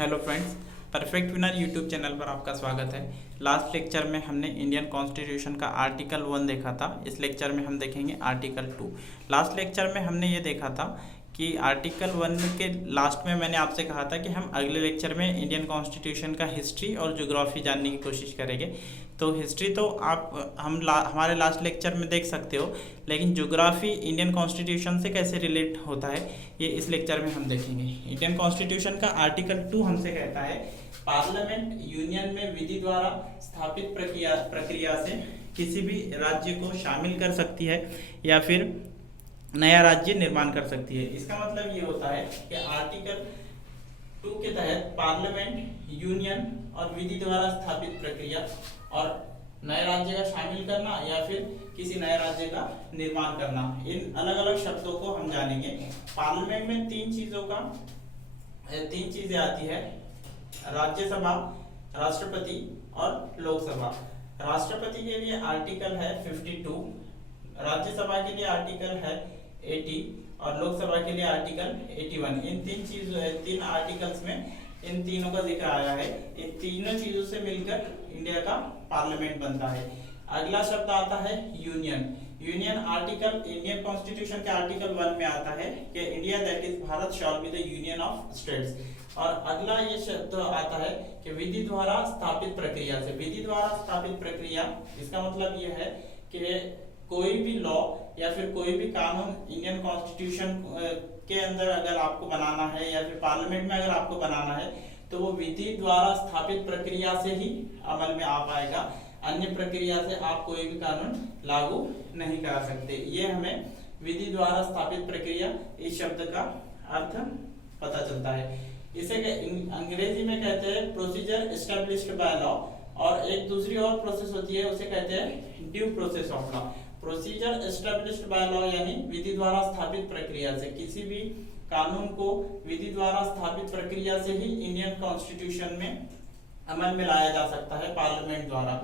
Hello friends, perfect winner YouTube channel पर आपका स्वागत है। लास्ट लेक्चर में हमने इंडियन कॉन्स्टिट्यूशन का आर्टिकल 1 देखा था। इस लेक्चर में हम देखेंगे आर्टिकल 2। लास्ट लेक्चर में हमने ये देखा था कि आर्टिकल 1 के लास्ट में मैंने आपसे कहा था कि हम अगले लेक्चर में इंडियन कॉन्स्टिट्यूशन का हिस्ट्री और ज्योग्राफी जानने की कोशिश करेंगे। तो हिस्ट्री तो आप हमारे लास्ट लेक्चर में देख सकते हो, लेकिन ज्योग्राफी इंडियन कॉन्स्टिट्यूशन से कैसे रिलेट होता है ये इस लेक्चर में हम देखेंगे। इंडियन कॉन्स्टिट्यूशन का आर्टिकल 2 हमसे कहता है पार्लियामेंट यूनियन में विधि द्वारा स्थापित प्रक्रिया से किसी भी राज्य को शामिल कर सकती है या फिर नया राज्य निर्माण कर सकती है। इसका मतलब ये होता है कि आर्टिकल 2 के तहत पार्लियामेंट यूनियन और विधि द्वारा स्थापित प्रक्रिया और नए राज्य का शामिल करना या फिर किसी नए राज्य का निर्माण करना, इन अलग अलग शब्दों को हम जानेंगे। पार्लियामेंट में तीन चीजें आती है, राज्यसभा, राष्ट्रपति और लोकसभा। राष्ट्रपति के लिए आर्टिकल है 52, राज्यसभा के लिए आर्टिकल है 80 और लोकसभा के लिए आर्टिकल 81। इन तीन आर्टिकल्स में इन तीनों का जिक्र आया है। इन तीनों चीजों से मिलकर इंडिया का पार्लियामेंट बनता है। अगला शब्द आता है union. Union article Indian constitution के आर्टिकल 1 में आता है कि India that is Bharat shall be the union of states. और अगला ये शब्द आता है कि विधि द्वारा स्थापित प्रक्रिया से। विधि द्वारा स्थापित प्रक्रिया, इसका मतलब यह है कि कोई भी लॉ या फिर कोई भी कानून इंडियन कॉन्स्टिट्यूशन के अंदर अगर आपको बनाना है या फिर पार्लियामेंट में अगर आपको बनाना है तो वो विधि द्वारा स्थापित प्रक्रिया से ही अमल में आ पाएगा। अन्य प्रक्रिया से आप कोई भी कानून लागू नहीं करा सकते। ये हमें विधि द्वारा स्थापित प्रक्रिया इस शब्द का अर्थ पता चलता है। इसे अंग्रेजी में कहते हैं प्रोसीजर एस्टैब्लिश्ड बाय लॉ, और एक दूसरी और प्रोसेस होती है उसे कहते हैं due process of law. Procedure established by law यानी विधि द्वारा स्थापित प्रक्रिया से, किसी भी कानून को विधि द्वारा स्थापित प्रक्रिया से ही इंडियन कॉन्स्टिट्यूशन में अमल में लाया जा सकता है पार्लियामेंट द्वारा।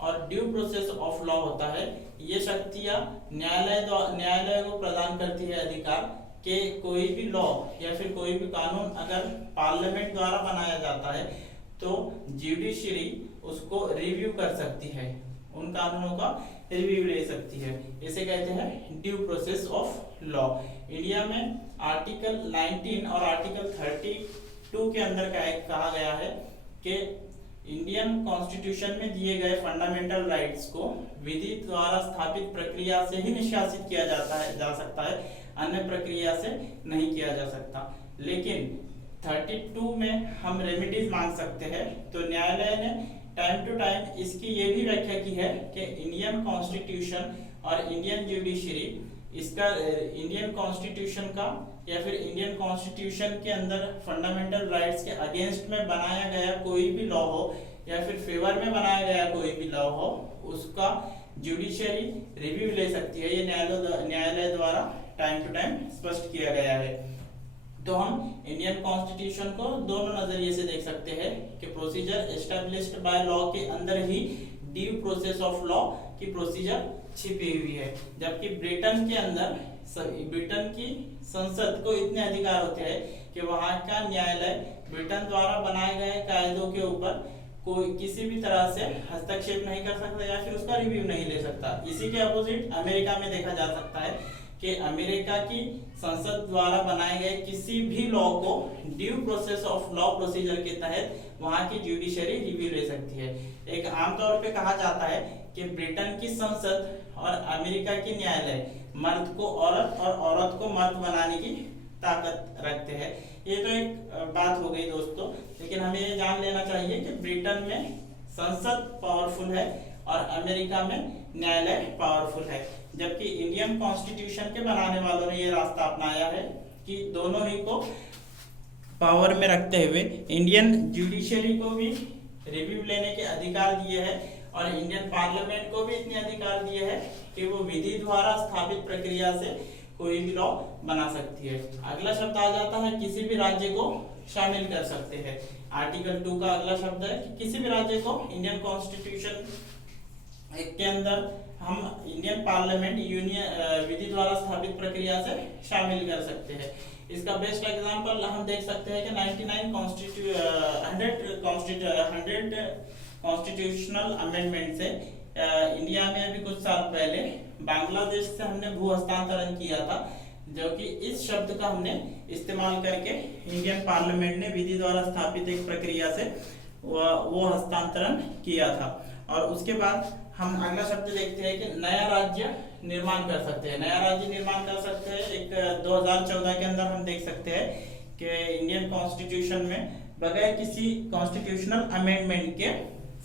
और ड्यू प्रोसेस ऑफ लॉ होता है, ये शक्तियां न्यायालय को प्रदान करती है अधिकार कि कोई भी लॉ या फिर कोई भी कानून अगर पार्लियामेंट द्वारा बनाया जाता है तो जुडिशरी उसको रिव्यू कर सकती है, उन कानूनों का रिव्यू ले सकती है। इसे कहते हैं due process of law. India में आर्टिकल 19 और आर्टिकल 32 के अंदर कहा गया है कि इंडियन कॉन्स्टिट्यूशन में दिए गए फंडामेंटल राइट्स को विधि द्वारा स्थापित प्रक्रिया से ही निष्कासित किया जा सकता है, अन्य प्रक्रिया से नहीं किया जा सकता। लेकिन 32 में हम रेमेडीज मांग सकते हैं। तो न्यायालय ने टाइम टू टाइम इसकी ये भी व्याख्या की है कि इंडियन कॉन्स्टिट्यूशन और इंडियन जुडिशरी, इसका इंडियन कॉन्स्टिट्यूशन का या फिर इंडियन कॉन्स्टिट्यूशन के अंदर फंडामेंटल राइट्स के अगेंस्ट में बनाया गया कोई भी लॉ हो या फिर फेवर में बनाया गया कोई भी लॉ हो, उसका जुडिशरी रिव्यू ले सकती है। ये न्यायालय द्वारा टाइम टू टाइम स्पष्ट किया गया है। तो हम इंडियन कॉन्स्टिट्यूशन को दोनों नजरिए से देख सकते हैं कि प्रोसीजर एस्टैब्लिश्ड बाय लॉ के अंदर ही ड्यू प्रोसेस ऑफ लॉ की प्रोसीजर छिपी हुई है। जबकि ब्रिटेन के अंदर ब्रिटेन की संसद को इतने अधिकार होते हैं कि वहां का न्यायालय ब्रिटेन द्वारा बनाए गए कायदों के ऊपर कोई किसी भी तरह से हस्तक्षेप नहीं कर सकता या फिर उसका रिव्यू नहीं ले सकता। इसी के अपोजिट अमेरिका में देखा जा सकता है कि अमेरिका की संसद द्वारा बनाए गए किसी भी लॉ को due process of law procedure के तहत वहां की जुडिशरी रिव्यू ले सकती है। एक आमतौर पे कहा जाता है कि ब्रिटेन की संसद और अमेरिका की न्यायालय मर्द को औरत और औरत को मर्द बनाने की ताकत रखते हैं। ये तो एक बात हो गई दोस्तों, लेकिन हमें ये जान लेना चाहिए कि ब्रिटेन में संसद पावरफुल है और अमेरिका में न्यायालय पावरफुल है। जबकि इंडियन कॉन्स्टिट्यूशन के बनाने वालों ने ये रास्ता अपनाया है कि दोनों ही को पावर में रखते हुए इंडियन जुडिशरी को भी रिव्यू लेने के अधिकार दिए हैं और इंडियन पार्लियामेंट को भी इतने अधिकार दिए हैं कि वो विधि द्वारा स्थापित प्रक्रिया से कोई भी लॉ बना सकती है। अगला शब्द आ जाता है किसी भी राज्य को शामिल कर सकते हैं। आर्टिकल 2 का अगला शब्द है कि किसी भी राज्य को इंडियन कॉन्स्टिट्यूशन के अंदर हम इंडियन पार्लियामेंट यूनियन विधि द्वारा स्थापित प्रक्रिया से शामिल कर सकते हैं। इसका बेस्ट एग्जांपल हम देख सकते हैं कि 100 कॉन्स्टिट्यूशनल अमेंडमेंट से इंडिया में अभी कुछ साल पहले बांग्लादेश से हमने भू हस्तांतरण किया था, जो कि इस शब्द का हमने इस्तेमाल करके इंडियन पार्लियामेंट ने विधि द्वारा स्थापित एक प्रक्रिया से वो हस्तांतरण किया था। और उसके बाद हम अगला शब्द देखते हैं कि नया राज्य निर्माण कर सकते हैं। नया राज्य निर्माण कर सकते हैं एक 2014 के अंदर हम देख सकते हैं कि इंडियन कॉन्स्टिट्यूशन में बगैर किसी कॉन्स्टिट्यूशनल अमेंडमेंट के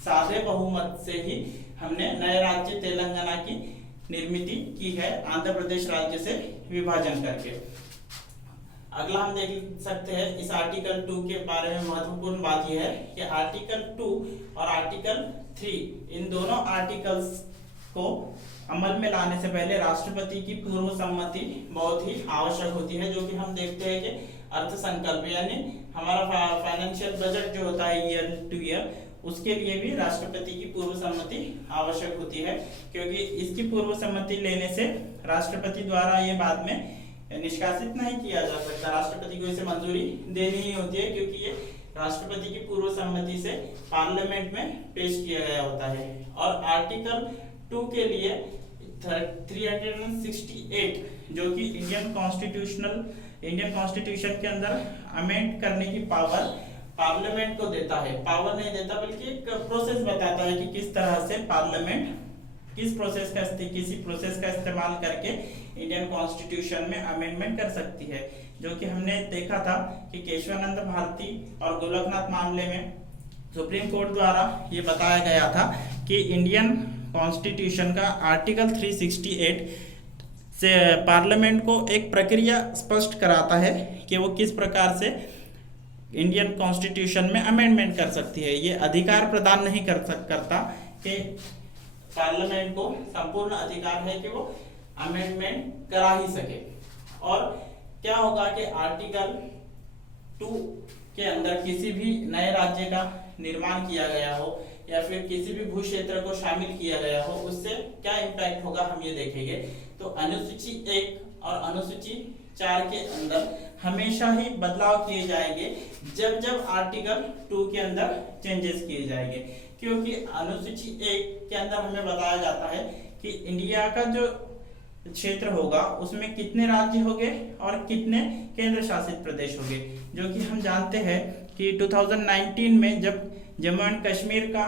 सादे बहुमत से ही हमने नए राज्य तेलंगाना की निर्मित की है, आंध्र प्रदेश राज्य से विभाजन करके। अगला हम देख सकते हैं इस आर्टिकल 2 के बारे में महत्वपूर्ण बात यह है कि आर्टिकल 2 और आर्टिकल 3 इन दोनों आर्टिकल्स को अमल में लाने से पहले राष्ट्रपति की पूर्व सम्मति बहुत ही आवश्यक होती है, जो कि हम देखते हैं कि अर्थ संकल्प यानी हमारा फाइनेंशियल बजट जो होता है ईयर टू ईयर, उसके लिए भी राष्ट्रपति की पूर्व सम्मति आवश्यक होती है, क्योंकि इसकी पूर्व सम्मति लेने से राष्ट्रपति द्वारा ये बाद में निष्कासित नहीं किया जा सकता। राष्ट्रपति को इसे मंजूरी देनी ही होती है, क्योंकि ये राष्ट्रपति की पूर्व सम्मति से पार्लियामेंट में पेश किया गया होता है। और आर्टिकल 2 के लिए 368 जो कि इंडियन कॉन्स्टिट्यूशन के अंदर अमेंड करने की पावर पार्लियामेंट को देता है। पावर नहीं देता बल्कि एक प्रोसेस बताता है कि किस तरह से पार्लियामेंट किसी प्रोसेस का इस्तेमाल करके इंडियन कॉन्स्टिट्यूशन में अमेंडमेंट कर सकती है, जो कि हमने देखा था कि केशवानंद भारती और गोलकनाथ मामले में सुप्रीम कोर्ट द्वारा ये बताया गया था कि इंडियन कॉन्स्टिट्यूशन का आर्टिकल 368 से पार्लियामेंट को एक प्रक्रिया स्पष्ट कराता है कि वो किस प्रकार से इंडियन कॉन्स्टिट्यूशन में अमेंडमेंट कर सकती है। ये अधिकार प्रदान नहीं करता कि पार्लियामेंट को संपूर्ण अधिकार है कि वो अमेंडमेंट करा ही सके। और क्या होगा कि आर्टिकल 2 के अंदर किसी भी नए राज्य का निर्माण किया गया हो या फिर किसी भी भू क्षेत्र को शामिल किया गया हो, उससे क्या इम्पैक्ट होगा हम ये देखेंगे। तो अनुसूची 1 और अनुसूची 4 के अंदर हमेशा ही बदलाव किए जाएंगे जब जब आर्टिकल 2 के अंदर चेंजेस किए जाएंगे, क्योंकि अनुसूची 1 के अंदर हमें बताया जाता है कि इंडिया का जो क्षेत्र होगा उसमें कितने राज्य होंगे और कितने केंद्र शासित प्रदेश होंगे, जो कि हम जानते हैं कि 2019 में जब जम्मू एंड कश्मीर का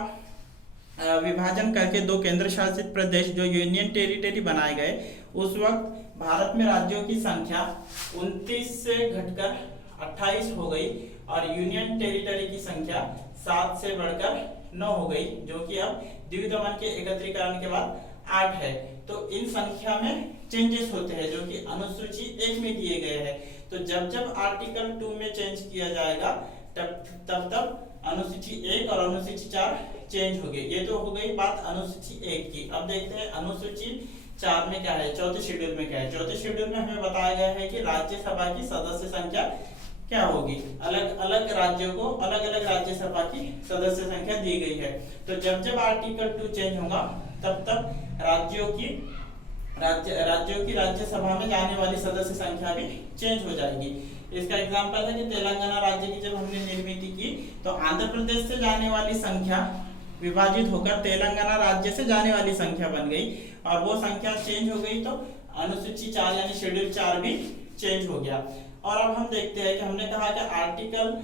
विभाजन करके 2 केंद्र शासित प्रदेश जो यूनियन टेरिटरी बनाए गए, उस वक्त भारत में राज्यों की संख्या 29 से घटकर 28 हो गई और यूनियन टेरिटरी की संख्या 7 से बढ़कर 9 हो गई, जो कि अब द्वीप दमन के एकत्रीकरण के बाद 8 है। तो इन संख्या में चेंजेस होते हैं जो कि अनुसूची 1 में किए गए हैं। तो जब जब आर्टिकल 2 में चेंज किया जाएगा तब अनुसूची 1 और अनुसूची 4 चेंज होगी। ये तो हो गई बात अनुसूची 1 की। अब देखते हैं अनुसूची 4 में क्या है, चौथे शेड्यूल में क्या है। चौथे शेड्यूल में हमें बताया गया है कि राज्यसभा की सदस्य संख्या क्या होगी। अलग अलग राज्यों को अलग अलग राज्यसभा की सदस्य संख्या दी गई है। तो जब जब आर्टिकल 2 चेंज होगा तब तब राज्यों की राज्यसभा में जाने वाली सदस्य संख्या भी चेंज हो जाएगी। इसका एग्जांपल है कि तेलंगाना राज्य की जब हमने निर्मित की तो आंध्र प्रदेश से जाने वाली संख्या विभाजित होकर तेलंगाना राज्य से जाने वाली संख्या बन गई और वो संख्या चेंज हो गई, तो अनुसूची 4 यानी शेड्यूल 4 भी चेंज हो गया। और अब हम देखते हैं कि हमने कहा कि आर्टिकल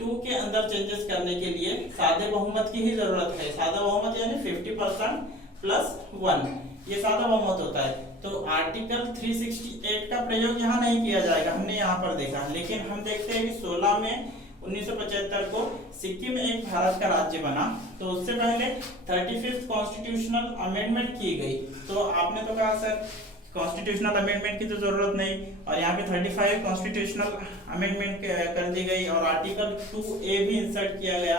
2 के अंदर चेंजेस करने के लिए सादे बहुमत की ही जरूरत है। सादा बहुमत यानी 50% प्लस 1, ये सादा बहुमत होता है। तो आर्टिकल 368 का प्रयोग यहाँ नहीं किया जाएगा, हमने यहाँ पर देखा। लेकिन हम देखते हैं कि 16 में 1975 को सिक्किम एक भारत का राज्य बना, तो उससे पहले 35th कॉन्स्टिट्यूशनल अमेंडमेंट की गई। तो आपने तो कहा सर कॉन्स्टिट्यूशनल अमेंडमेंट की तो जरूरत नहीं, और यहाँ पे 35 कॉन्स्टिट्यूशनल अमेंडमेंट कर दी गई और आर्टिकल 2A भी इंसर्ट किया गया।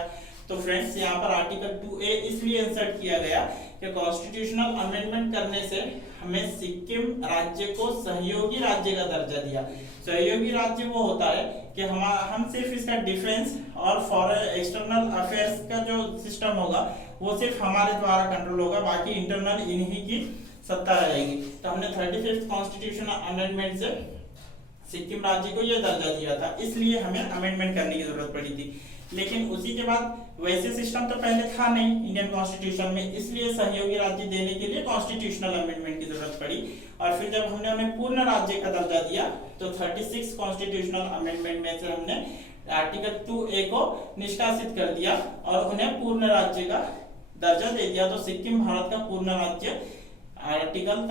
तो फ्रेंड्स यहाँ पर आर्टिकल 2A इसलिए इंसर्ट किया गया कि कॉन्स्टिट्यूशनल अमेंडमेंट करने से हमें सिक्किम राज्य को सहयोगी राज्य का दर्जा दिया। सहयोगी राज्य वो होता है कि हम सिर्फ इसका डिफेंस और फॉरेन एक्सटर्नल अफेयर्स का जो सिस्टम होगा वो सिर्फ हमारे द्वारा कंट्रोल होगा, बाकी इंटरनल इन्हीं की सत्ता रहेगी। तो हमने 35th कॉन्स्टिट्यूशनल अमेंडमेंट से सिक्किम राज्य को यह दर्जा दिया था, इसलिए हमें अमेंडमेंट करने की जरूरत पड़ी थी। लेकिन उसी के बाद वैसे सिस्टम तो पहले था नहीं इंडियन कॉन्स्टिट्यूशन में, इसलिए सहयोगी राज्य देने के लिए कॉन्स्टिट्यूशनल अमेंडमेंट की जरूरत पड़ी। और फिर जब हमने उन्हें पूर्ण राज्य का दर्जा दिया तो 36 कॉन्स्टिट्यूशनल अमेंडमेंट में से हमने आर्टिकल 2A को निष्कासित कर दिया और उन्हें पूर्ण राज्य का दर्जा दे दिया। तो सिक्किम भारत का पूर्ण राज्य आर्टिकल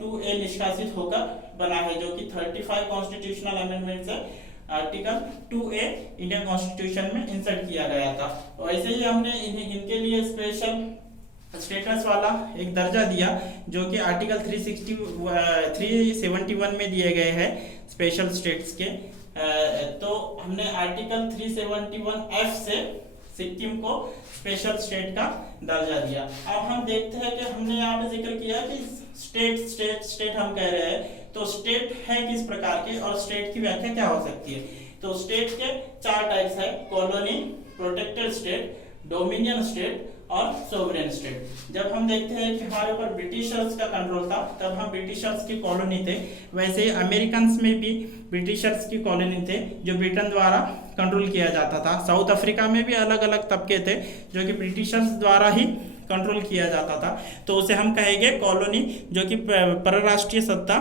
2A निष्कासित होकर बना है, जो कि 35 कॉन्स्टिट्यूशनल अमेंडमेंट से आर्टिकल 2A इंडियन कॉन्स्टिट्यूशन में इंसर्ट किया गया था। तो ऐसे ही हमने इनके लिए स्पेशल स्टेटस वाला एक दर्जा दिया, जो कि आर्टिकल 371 में दिए गए हैं स्पेशल स्टेट्स के। तो हमने आर्टिकल 371F से सिक्किम को स्पेशल स्टेट का दर्जा दिया। अब हम देखते हैं कि हमने यहाँ पे जिक्र किया कि स्टेट हम कह रहे हैं, तो स्टेट है किस प्रकार के और स्टेट की व्याख्या क्या हो सकती है। तो स्टेट के 4 टाइप्स है, colony, protected state, dominion state और सोवरेन स्टेट। जब हम देखते हैं कि हमारे ऊपर ब्रिटिशर्स का कंट्रोल था, तब हम ब्रिटिशर्स की कॉलोनी थे। वैसे ही अमेरिकन में भी ब्रिटिशर्स की कॉलोनी थे जो ब्रिटेन द्वारा कंट्रोल किया जाता था। साउथ अफ्रीका में भी अलग अलग तबके थे जो कि ब्रिटिशर्स द्वारा ही कंट्रोल किया जाता था। तो उसे हम कहेंगे कॉलोनी, जो कि परराष्ट्रीय सत्ता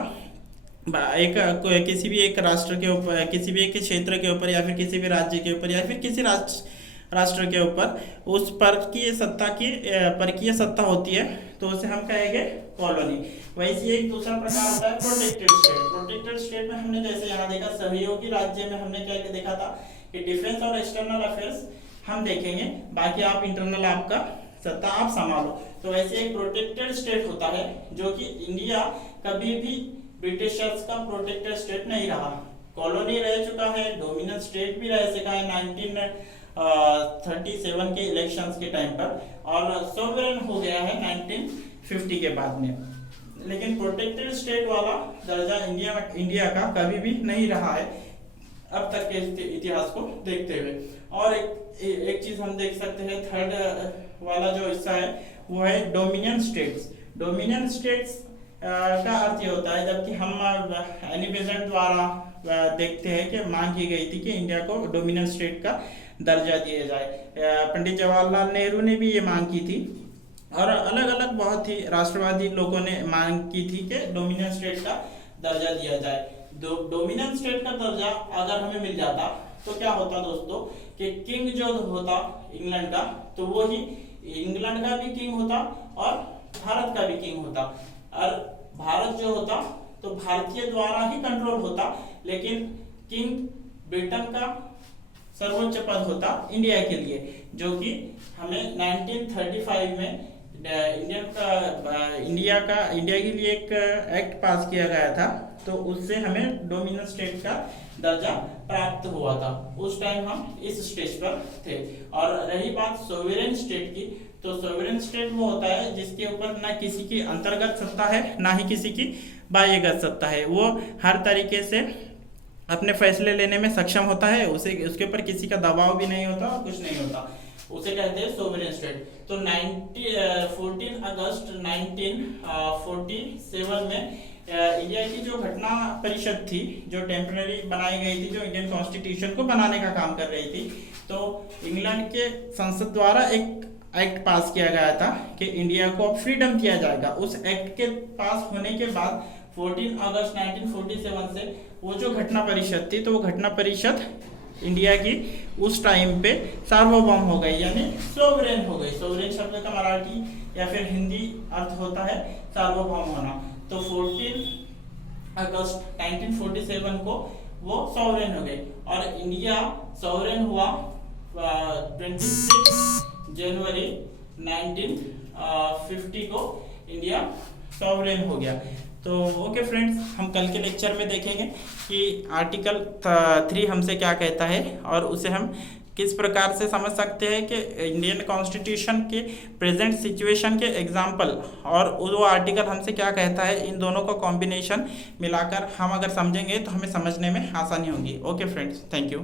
किसी भी एक राष्ट्र के ऊपर, किसी भी एक क्षेत्र के ऊपर, या फिर किसी भी राज्य के ऊपर, या फिर किसी राष्ट्र के ऊपर उस परकीय सत्ता होती है, तो उसे हम कहेंगे कॉलोनी। वैसे एक दूसरा प्रकार होता है प्रोटेक्टेड स्टेट। प्रोटेक्टेड स्टेट में हमने जैसे यहाँ देखा, सहयोगी राज्य में हमने क्या देखा था कि डिफेंस और एक्सटर्नल अफेयर्स हम देखेंगे, बाकी आप इंटरनल आपका सत्ता आप संभालो। तो वैसे एक प्रोटेक्टेड स्टेट होता है, जो कि इंडिया कभी भी ब्रिटिशर्स का प्रोटेक्टेड स्टेट नहीं रहा, कॉलोनी रह चुका है, डोमिनेंट स्टेट भी रह चुका है 1937 के इलेक्शंस के टाइम पर, और सोवरेन हो गया है 1950 के बाद में। लेकिन प्रोटेक्टेड स्टेट वाला दर्जा इंडिया का कभी भी नहीं रहा है अब तक के इतिहास को देखते हुए। और एक चीज हम देख सकते हैं, थर्ड वाला जो हिस्सा है वो है डोमिनियन स्टेट्स। डोमिनियन स्टेट्स का अर्थ ये होता है, जबकि हम एनी बेसेंट द्वारा देखते हैं कि मांग की गई थी कि इंडिया को डोमिनियन स्टेट का दर्जा दिया जाए। पंडित जवाहरलाल नेहरू ने भी ये मांग की थी, और अलग अलग बहुत ही राष्ट्रवादी लोगों ने मांग की थी कि डोमिनियन स्टेट का दर्जा दिया जाए। डोमिनियन स्टेट का दर्जा अगर हमें मिल जाता तो क्या होता दोस्तों कि किंग जो होता इंग्लैंड का, तो वो ही इंग्लैंड का भी किंग होता और भारत का भी किंग होता। और भारत जो होता तो भारतीय द्वारा ही कंट्रोल होता, लेकिन किंग ब्रिटेन का सर्वोच्च पद होता इंडिया के लिए, जो कि हमें 1935 में इंडिया के लिए एक एक्ट पास किया गया था, तो उससे हमें डोमिनियन स्टेट का दर्जा प्राप्त हुआ था। उस टाइम हम इस स्टेज पर थे। और रही बात सोवरेन स्टेट की, तो सोवरेन स्टेट वो होता है जिसके ऊपर ना किसी की अंतर्गत सत्ता है, ना ही किसी की बाह्यगत सत्ता है। वो हर तरीके से अपने फैसले लेने में सक्षम होता है, उसके ऊपर किसी का दबाव भी नहीं होता और कुछ नहीं होता, उसे कहते हैं सोवरेन स्टेट। तो 14 अगस्त 1947 में इंडिया की जो घटना परिषद थी, जो टेम्पररी बनाई गई थी, जो इंडियन कॉन्स्टिट्यूशन को बनाने का काम कर रही थी, तो इंग्लैंड के संसद द्वारा एक एक्ट पास किया गया था कि इंडिया को अब फ्रीडम दिया जाएगा। उस एक्ट के पास होने के बाद 14 अगस्त 1947 से वो जो घटना परिषद थी, तो वो घटना परिषद इंडिया की उस टाइम पे सार्वभौम हो गई, यानी सोवरेन हो गई। सोवरेन शब्द का मराठी या फिर हिंदी अर्थ होता है सार्वभौम होना। तो 14 अगस्त 1947 को वो सोवरेन हो गई, और इंडिया सोवरेन हुआ 26 जनवरी 1950 को इंडिया सोवरेन हो गया। तो ओके फ्रेंड्स, हम कल के लेक्चर में देखेंगे कि आर्टिकल 3 हमसे क्या कहता है और उसे हम किस प्रकार से समझ सकते हैं कि इंडियन कॉन्स्टिट्यूशन के प्रेजेंट सिचुएशन के एग्जाम्पल, और वो आर्टिकल हमसे क्या कहता है, इन दोनों का कॉम्बिनेशन मिलाकर हम अगर समझेंगे तो हमें समझने में आसानी होगी। Okay friends, thank you.